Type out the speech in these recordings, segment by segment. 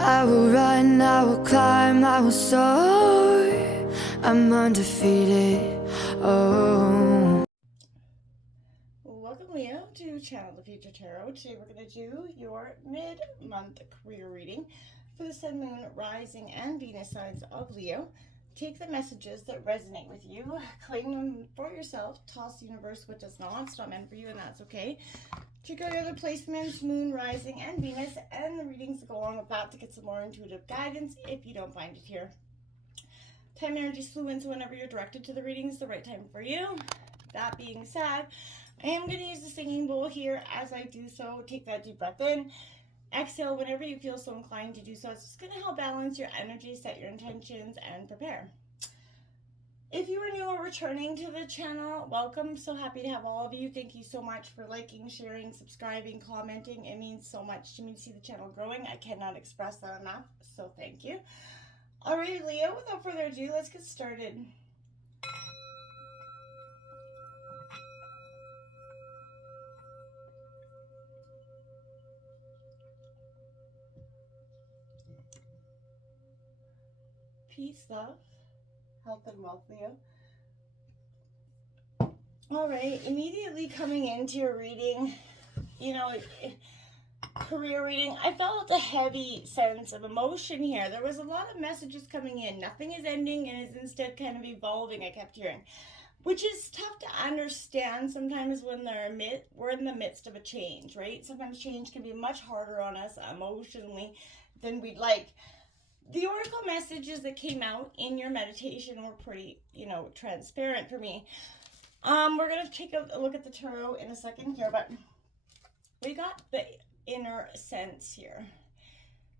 I will run, I will climb, I will soar. I'm undefeated. Oh. Welcome, Leo, to Channel the Future Tarot. Today we're going to do your mid-month career reading for the Sun, Moon, Rising, and Venus signs of Leo. Take the messages that resonate with you, claim them for yourself, toss the universe what does not. It's not meant for you, and that's okay. Check out your other placements, Moon, Rising, and Venus, and the readings that go along with that to get some more intuitive guidance if you don't find it here. Time energy flew in, so whenever you're directed to the readings, the right time for you. That being said, I am going to use the singing bowl here. As I do so, take that deep breath in. Exhale whenever you feel so inclined to do so. It's just going to help balance your energy, set your intentions, and prepare. If you are new or returning to the channel, welcome. So happy to have all of you. Thank you so much for liking, sharing, subscribing, commenting. It means so much to me to see the channel growing. I cannot express that enough, so thank you. All right, Leo, without further ado, let's get started. Peace, love, health, and wealth, Leo. All right, immediately coming into your reading, career reading, I felt a heavy sense of emotion here. There was a lot of messages coming in. Nothing is ending and is instead kind of evolving, I kept hearing, which is tough to understand sometimes when we're in the midst of a change, right? Sometimes change can be much harder on us emotionally than we'd like. The oracle messages that came out in your meditation were pretty, transparent for me. We're going to take a look at the tarot in a second here, but we got the inner sense here.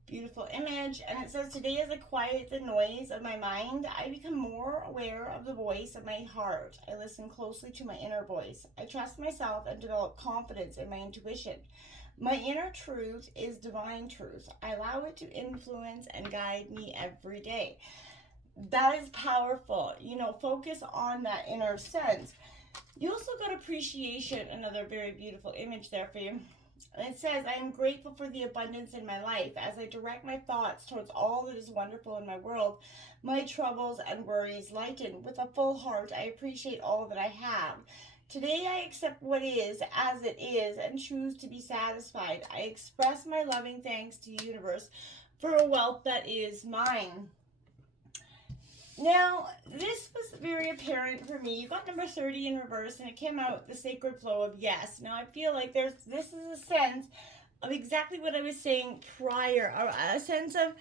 Beautiful image, and it says, today as I quiet the noise of my mind, I become more aware of the voice of my heart. I listen closely to my inner voice. I trust myself and develop confidence in my intuition. My inner truth is divine truth. I allow it to influence and guide me every day. That is powerful. Focus on that inner sense. You also got appreciation, another very beautiful image there for you. And it says, I am grateful for the abundance in my life. As I direct my thoughts towards all that is wonderful in my world, my troubles and worries lighten. With a full heart, I appreciate all that I have. Today I accept what is as it is and choose to be satisfied. I express my loving thanks to the universe for a wealth that is mine. Now, this was very apparent for me. You got number 30 in reverse, and it came out the sacred flow of yes. Now, I feel like this is a sense of exactly what I was saying prior, a sense of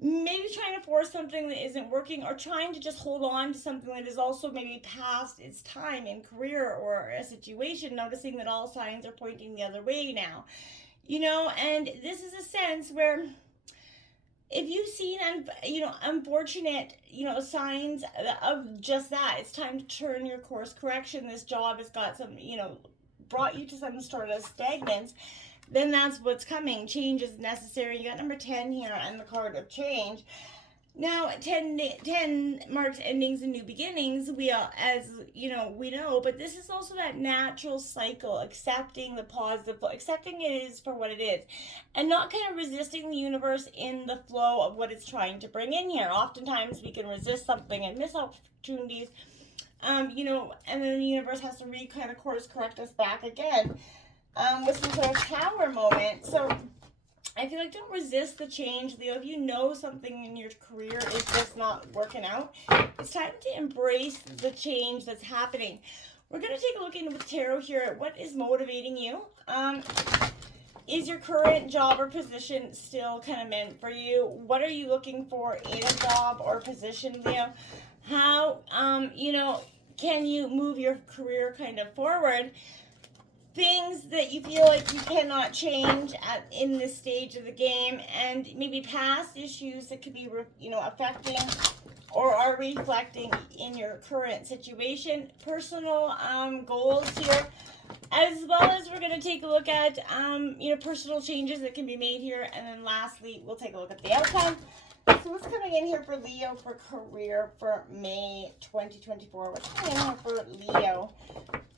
maybe trying to force something that isn't working, or trying to just hold on to something that is also maybe past its time in career or a situation, noticing that all signs are pointing the other way now. And this is a sense where if you've seen, unfortunate, signs of just that, it's time to turn your course correction. This job has got some, brought you to some sort of stagnance, then that's what's coming. Change is necessary. You got number 10 here and the card of change. Now, 10 marks endings and new beginnings, we know, but this is also that natural cycle, accepting the positive, accepting it is for what it is, and not kind of resisting the universe in the flow of what it's trying to bring in here. Oftentimes we can resist something and miss opportunities, and then the universe has to kind of course correct us back again, with some sort of tower moment. So I feel like don't resist the change, Leo. If you know something in your career is just not working out, it's time to embrace the change that's happening. We're going to take a look into the tarot here at what is motivating you. Is your current job or position still kind of meant for you? What are you looking for in a job or position, Leo? How, can you move your career kind of forward? Things that you feel like you cannot change in this stage of the game, and maybe past issues that could be, affecting or are reflecting in your current situation. Personal goals here, as well as we're going to take a look at, personal changes that can be made here. And then lastly, we'll take a look at the outcome. So what's coming in here for Leo for career for May 2024? What's coming in here for Leo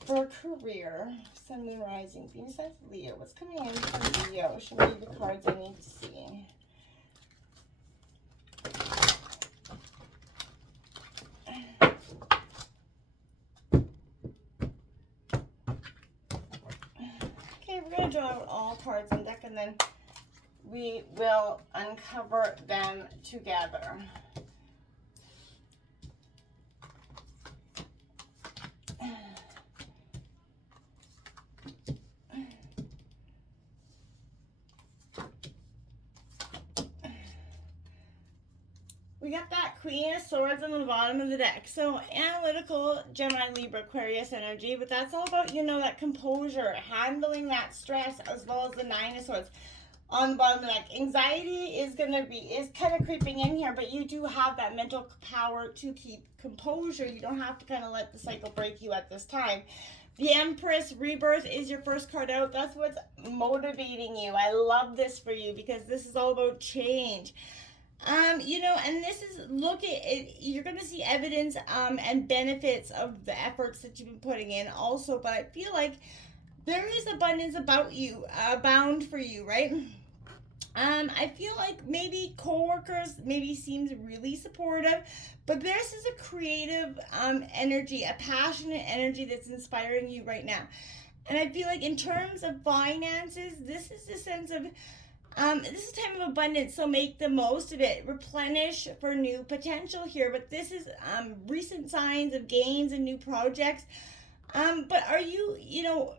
for career? Sun, Moon, Rising, Venus, that's Leo. What's coming in for Leo? Show me the cards I need to see. all cards on deck, and then we will uncover them together. We got that Queen of Swords on the bottom of the deck. So analytical, Gemini, Libra, Aquarius energy, but that's all about, you know, that composure, handling that stress, as well as the Nine of Swords on the bottom of the deck. Anxiety is kind of creeping in here, but you do have that mental power to keep composure. You don't have to kind of let the cycle break you at this time. The Empress Rebirth is your first card out. That's what's motivating you. I love this for you because this is all about change. You know, and this is, look at it, you're going to see evidence and benefits of the efforts that you've been putting in also, but I feel like there is abundance about you, bound for you, right? I feel like maybe coworkers maybe seems really supportive, but this is a creative energy, a passionate energy that's inspiring you right now. And I feel like in terms of finances, this is a sense of this is a time of abundance, so make the most of it. Replenish for new potential here, but this is recent signs of gains and new projects. But are you, you know,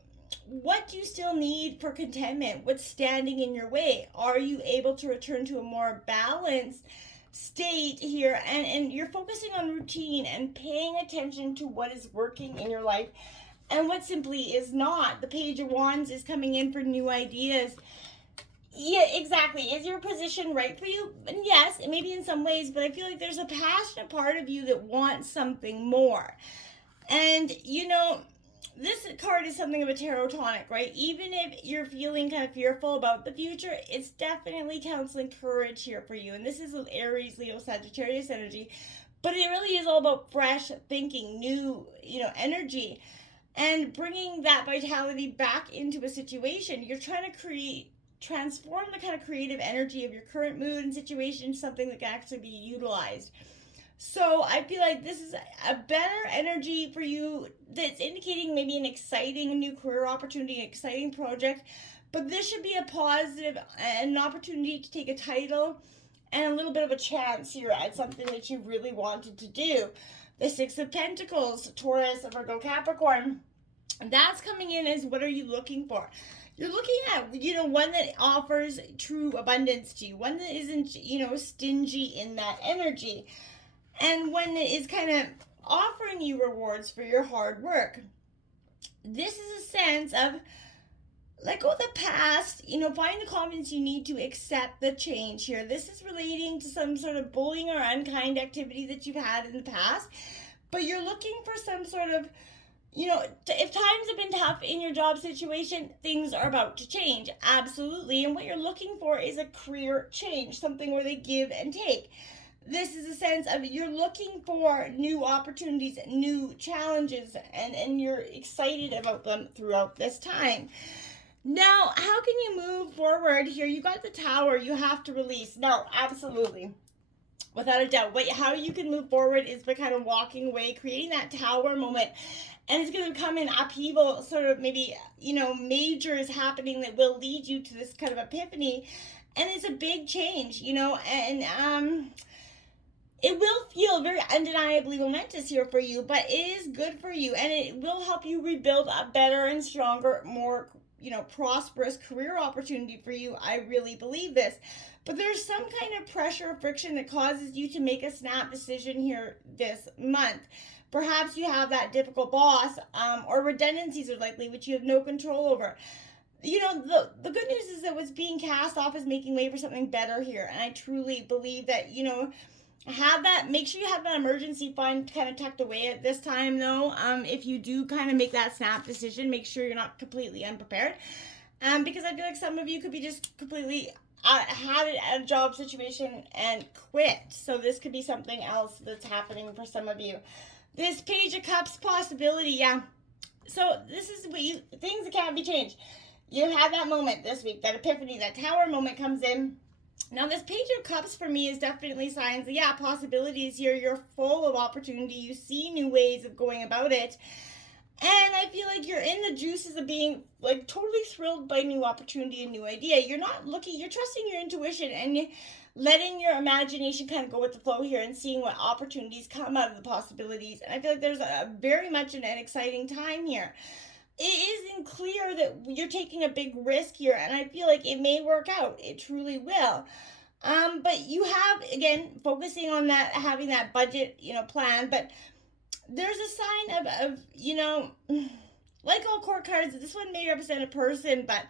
what do you still need for contentment? What's standing in your way? Are you able to return to a more balanced state here? And you're focusing on routine and paying attention to what is working in your life and what simply is not. The Page of Wands is coming in for new ideas. Yeah, exactly. Is your position right for you? And yes, maybe in some ways, but I feel like there's a passionate part of you that wants something more. And, you know, this card is something of a tarot tonic, right? Even if you're feeling kind of fearful about the future, it's definitely counseling courage here for you. And this is Aries, Leo, Sagittarius energy. But it really is all about fresh thinking, new, you know, energy. And bringing that vitality back into a situation. You're trying to transform the kind of creative energy of your current mood and situation, something that can actually be utilized. So I feel like this is a better energy for you that's indicating maybe an exciting new career opportunity, an exciting project, but this should be a positive, an opportunity to take a title and a little bit of a chance here at something that you really wanted to do. The Six of Pentacles, Taurus, Virgo, Capricorn, that's coming in as what are you looking for? You're looking at, you know, one that offers true abundance to you, one that isn't, you know, stingy in that energy, and one that is kind of offering you rewards for your hard work. This is a sense of let go of the past, you know, find the confidence you need to accept the change here. This is relating to some sort of bullying or unkind activity that you've had in the past, but you're looking for some sort of, you know, if times have been tough in your job situation, things are about to change. Absolutely. And what you're looking for is a career change, something where they give and take. This is a sense of you're looking for new opportunities, new challenges, and you're excited about them throughout this time. Now, how can you move forward here? You got the Tower you have to release. No, absolutely. Without a doubt. But how you can move forward is by kind of walking away, creating that Tower moment. And it's going to come in upheaval, sort of maybe, you know, major is happening that will lead you to this kind of epiphany. And it's a big change, you know, and it will feel very undeniably momentous here for you, but it is good for you. And it will help you rebuild a better and stronger, more, you know, prosperous career opportunity for you. I really believe this. But there's some kind of pressure or friction that causes you to make a snap decision here this month. Perhaps you have that difficult boss, or redundancies are likely, which you have no control over. You know, the good news is that what's being cast off is making way for something better here. And I truly believe that, you know, make sure you have that emergency fund kind of tucked away at this time, though. If you do kind of make that snap decision, make sure you're not completely unprepared. Because I feel like some of you could be just completely had it at a job situation and quit. So this could be something else that's happening for some of you. This Page of Cups possibility, yeah. So this is what things that can't be changed. You had that moment this week, that epiphany, that Tower moment comes in. Now this Page of Cups for me is definitely signs that, yeah, possibilities here. You're full of opportunity. You see new ways of going about it. And I feel like you're in the juices of being like totally thrilled by new opportunity and new idea. You're not looking, you're trusting your intuition and letting your imagination kind of go with the flow here and seeing what opportunities come out of the possibilities. And I feel like there's a very much an exciting time here. It isn't clear that you're taking a big risk here, and I feel like it may work out. It truly will. But you have, again, focusing on that, having that budget, plan, but there's a sign of like all court cards, this one may represent a person, but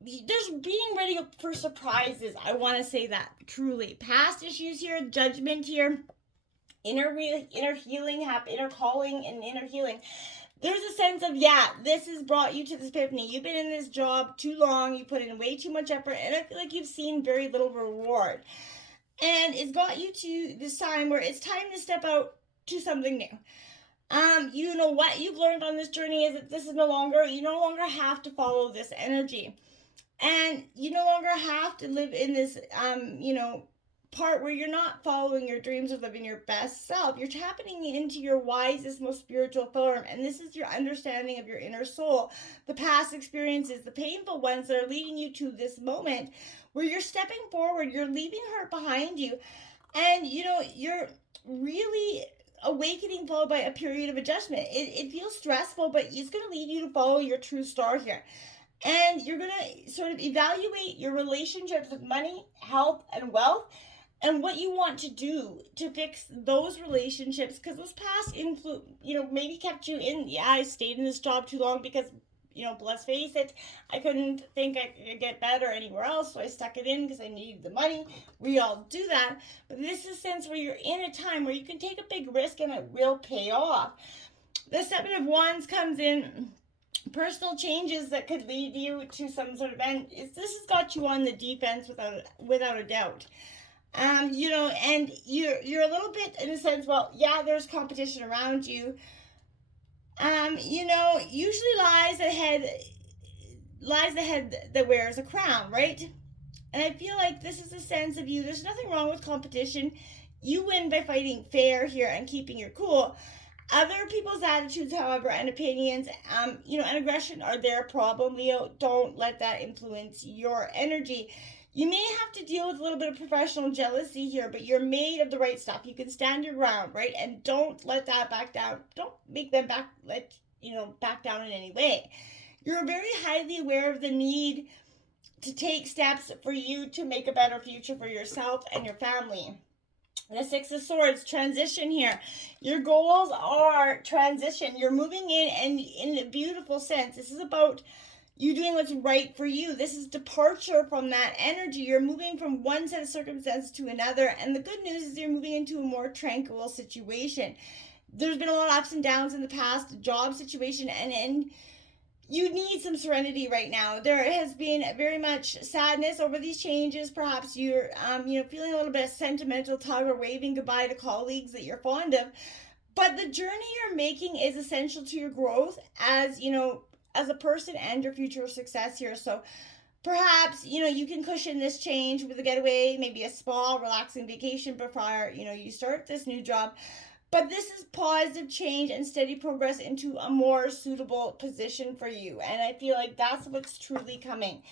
there's being ready for surprises. I want to say that, truly. Past issues here, judgment here, inner healing, inner calling and inner healing. There's a sense of, this has brought you to this epiphany. You've been in this job too long, you put in way too much effort, and I feel like you've seen very little reward. And it's got you to this time where it's time to step out to something new. What you've learned on this journey is that you no longer have to follow this energy. And you no longer have to live in this, part where you're not following your dreams or living your best self. You're tapping into your wisest, most spiritual form. And this is your understanding of your inner soul, the past experiences, the painful ones that are leading you to this moment where you're stepping forward, you're leaving hurt behind you. And, you're really awakening followed by a period of adjustment. It feels stressful, but it's going to lead you to follow your true star here. And you're going to sort of evaluate your relationships with money, health, and wealth, and what you want to do to fix those relationships, because those past maybe kept you in. I stayed in this job too long because, let's face it, I couldn't think I could get better anywhere else, so I stuck it in because I needed the money. We all do that, but this is a sense where you're in a time where you can take a big risk and it will pay off. The Seven of Wands comes in. Personal changes that could lead you to some sort of end. This has got you on the defense without a doubt. And you're a little bit in a sense, there's competition around you. Usually lies ahead that wears a crown, right? And I feel like this is a sense of you. There's nothing wrong with competition. You win by fighting fair here and keeping your cool. Other people's attitudes, however, and opinions, and aggression are their problem, Leo. Don't let that influence your energy. You may have to deal with a little bit of professional jealousy here, but you're made of the right stuff. You can stand your ground, right? And don't let that back down. Don't make them back down in any way. You're very highly aware of the need to take steps for you to make a better future for yourself and your family. The Six of Swords, transition here. Your goals are transition. You're moving in a beautiful sense. This is about you doing what's right for you. This is departure from that energy. You're moving from one set of circumstances to another. And the good news is you're moving into a more tranquil situation. There's been a lot of ups and downs in the past job situation, and you need some serenity right now. There has been very much sadness over these changes. Perhaps you're, feeling a little bit of sentimental tug or waving goodbye to colleagues that you're fond of. But the journey you're making is essential to your growth as a person and your future success here. So perhaps, you can cushion this change with a getaway, maybe a spa, relaxing vacation before, you start this new job. But this is positive change and steady progress into a more suitable position for you. And I feel like that's what's truly coming.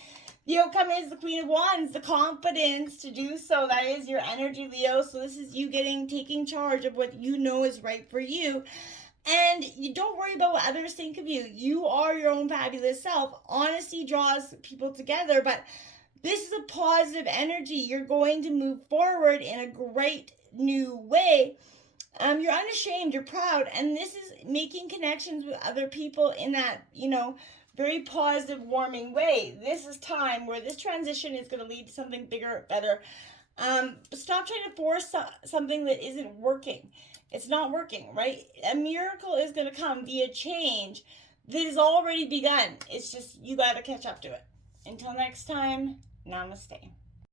The outcome is the Queen of Wands, the confidence to do so. That is your energy, Leo. So this is you taking charge of what you know is right for you. And you don't worry about what others think of you. You are your own fabulous self. Honesty draws people together, but this is a positive energy. You're going to move forward in a great new way. You're unashamed, you're proud, and this is making connections with other people in that, very positive, warming way. This is time where this transition is going to lead to something bigger, better. Stop trying to force something that isn't working. It's not working, right? A miracle is going to come via change that has already begun. It's just, you got to catch up to it. Until next time, namaste.